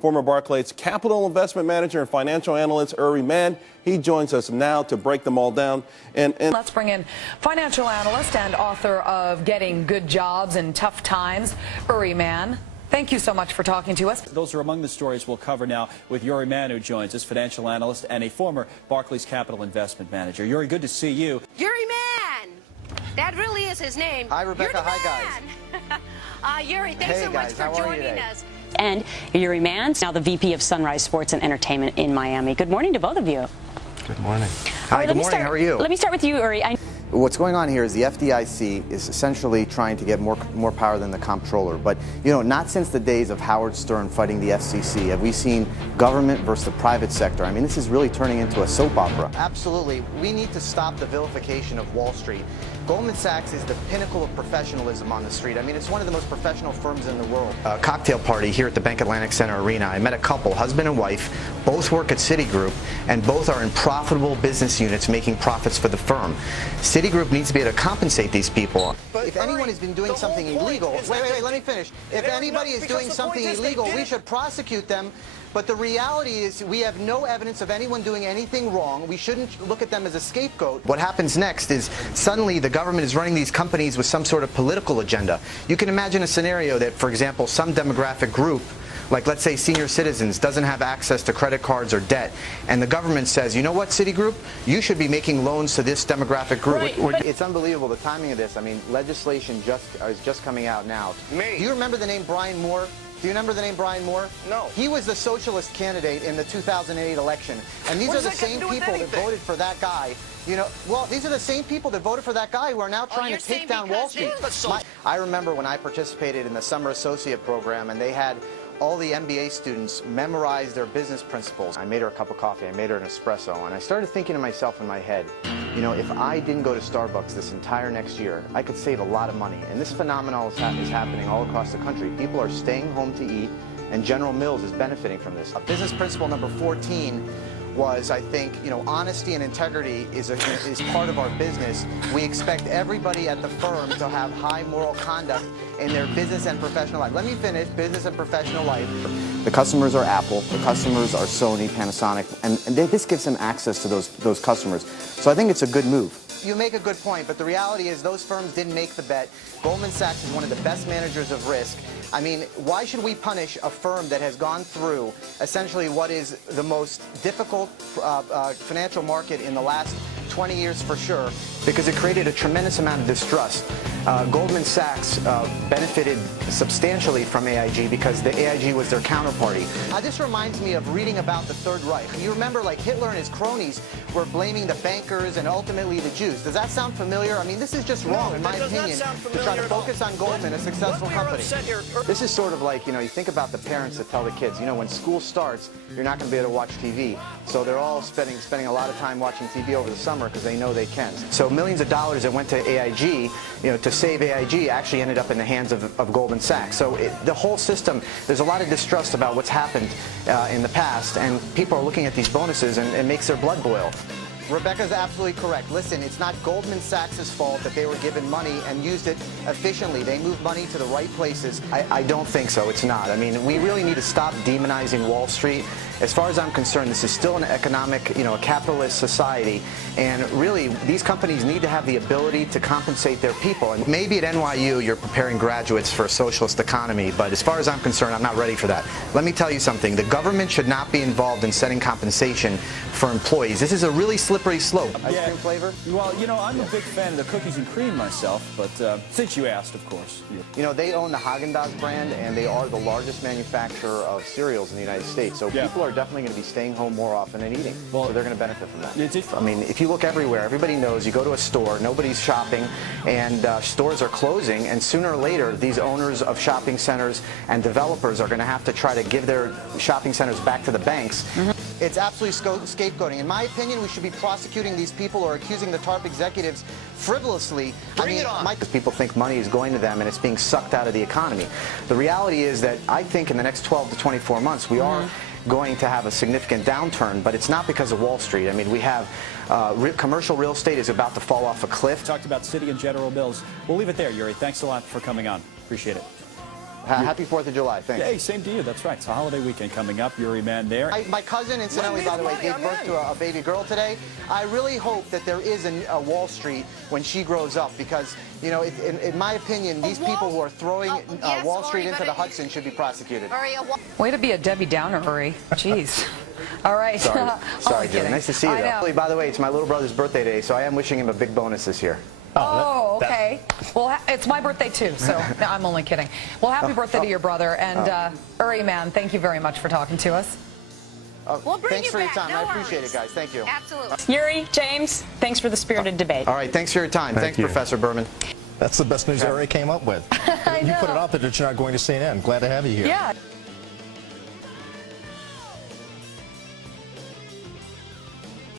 former Barclays capital investment manager and financial analyst Uri Mann. He joins us now to break them all down. And let's bring in financial analyst and author of Getting Good Jobs in Tough Times, Uri Mann. Thank you so much for talking to us. Those are among the stories we'll cover now with Uri Mann, who joins us, financial analyst and a former Barclays capital investment manager. Uri, good to see you. Uri Mann! That really is his name. Hi, Rebecca. Hi, guys. Uri, thanks so much for joining us. And Uri Mann, now the VP of Sunrise Sports and Entertainment in Miami. Good morning to both of you. Good morning. Hi, good morning. How are you? Let me start with you, Uri. What's going on here is the FDIC is essentially trying to get more power than the comptroller. But, you know, not since the days of Howard Stern fighting the FCC have we seen government versus the private sector. I mean, this is really turning into a soap opera. Absolutely. We need to stop the vilification of Wall Street. Goldman Sachs is the pinnacle of professionalism on the street. I mean, it's one of the most professional firms in the world. A cocktail party here at the Bank Atlantic Center Arena. I met a couple, husband and wife, both work at Citigroup, and both are in profitable business units making profits for the firm. Citigroup needs to be able to compensate these people. But if anyone has been doing something illegal, wait, let me finish. If anybody is doing something illegal, we should prosecute them. But the reality is we have no evidence of anyone doing anything wrong. We shouldn't look at them as a scapegoat. What happens next is suddenly the government is running these companies with some sort of political agenda. You can imagine a scenario that, for example, some demographic group, like let's say senior citizens, doesn't have access to credit cards or debt, and the government says, you know what, Citigroup, you should be making loans to this demographic group. Right. It's unbelievable, the timing of this. I mean, legislation is just coming out now. Do you remember the name Brian Moore? Do you remember the name Brian Moore? No. He was the socialist candidate in the 2008 election. And these are the same people that voted for that guy. You know, well, these are the same people that voted for that guy who are now trying to take down Wall Street. I remember when I participated in the Summer Associate Program and they had all the MBA students memorize their business principles. I made her a cup of coffee, I made her an espresso, and I started thinking to myself in my head, you know, if I didn't go to Starbucks this entire next year, I could save a lot of money. And this phenomenon is happening all across the country. People are staying home to eat, and General Mills is benefiting from this. Business principle number 14 was, I think, you know, honesty and integrity is part of our business. We expect everybody at the firm to have high moral conduct in their business and professional life. Let me finish. Business and professional life. The customers are Apple, the customers are Sony, Panasonic, and this gives them access to those customers. So I think it's a good move. You make a good point, but the reality is those firms didn't make the bet. Goldman Sachs is one of the best managers of risk. I mean, why should we punish a firm that has gone through essentially what is the most difficult financial market in the last 20 years for sure, because it created a tremendous amount of distrust. Goldman Sachs benefited substantially from AIG because the AIG was their counterparty. This reminds me of reading about the Third Reich. You remember, like, Hitler and his cronies were blaming the bankers and ultimately the Jews. Does that sound familiar? I mean, this is just wrong, in my opinion, to try to focus on Goldman, a successful company. This is sort of like, you know, you think about the parents that tell the kids, you know, when school starts, you're not going to be able to watch TV. So they're all spending a lot of time watching TV over the summer because they know they can. So millions of dollars that went to AIG, you know, to save AIG actually ended up in the hands of Goldman Sachs. So the whole system, there's a lot of distrust about what's happened in the past, and people are looking at these bonuses and it makes their blood boil. Rebecca's absolutely correct. Listen, it's not Goldman Sachs' fault that they were given money and used it efficiently. They moved money to the right places. I don't think so. It's not. I mean, we really need to stop demonizing Wall Street. As far as I'm concerned, this is still an economic, you know, a capitalist society. And really, these companies need to have the ability to compensate their people. And maybe at NYU, you're preparing graduates for a socialist economy. But as far as I'm concerned, I'm not ready for that. Let me tell you something. The government should not be involved in setting compensation for employees. This is a really slippery slope. Ice cream flavor? Well, you know, I'm a big fan of the cookies and cream myself, but since you asked, of course. You know, they own the Haagen-Dazs brand, and they are the largest manufacturer of cereals in the United States. So people are definitely going to be staying home more often and eating. Well, so they're going to benefit from that. I mean, if you look everywhere, everybody knows you go to a store, nobody's shopping, and stores are closing, and sooner or later, these owners of shopping centers and developers are going to have to try to give their shopping centers back to the banks. It's absolutely scapegoating. In my opinion, we should be prosecuting these people who are accusing the TARP executives frivolously. Bring it on. People think money is going to them and it's being sucked out of the economy. The reality is that I think in the next 12 to 24 months, we are going to have a significant downturn, but it's not because of Wall Street. I mean, we have commercial real estate is about to fall off a cliff. Talked about Citi and General Mills. We'll leave it there, Uri. Thanks a lot for coming on. Appreciate it. Happy 4th of July. Thanks. Hey, same to you. That's right. It's a holiday weekend coming up. Yuri Mann there. My cousin, incidentally, by the way, gave birth to a baby girl today. I really hope that there is a Wall Street when she grows up because, you know, in my opinion, these people who are throwing Wall Street into the Hudson should be prosecuted. Way to be a Debbie Downer, Uri. Jeez. All right. Sorry, Joe. Nice to see you, though. By the way, it's my little brother's birthday today, so I am wishing him a big bonus this year. Oh, okay. Well, it's my birthday, too, so no, I'm only kidding. Well, happy birthday to your brother. And Uri Mann, thank you very much for talking to us. We'll bring thanks you for your back. time. No I appreciate worries. it, guys. Thank you. Absolutely. Yuri, James, thanks for the spirited debate. All right, thanks for your time. Thanks, you. Professor Berman. That's the best news I ever came up with. I You put know. it out there that you're not going to CNN. Glad to have you here. Yeah.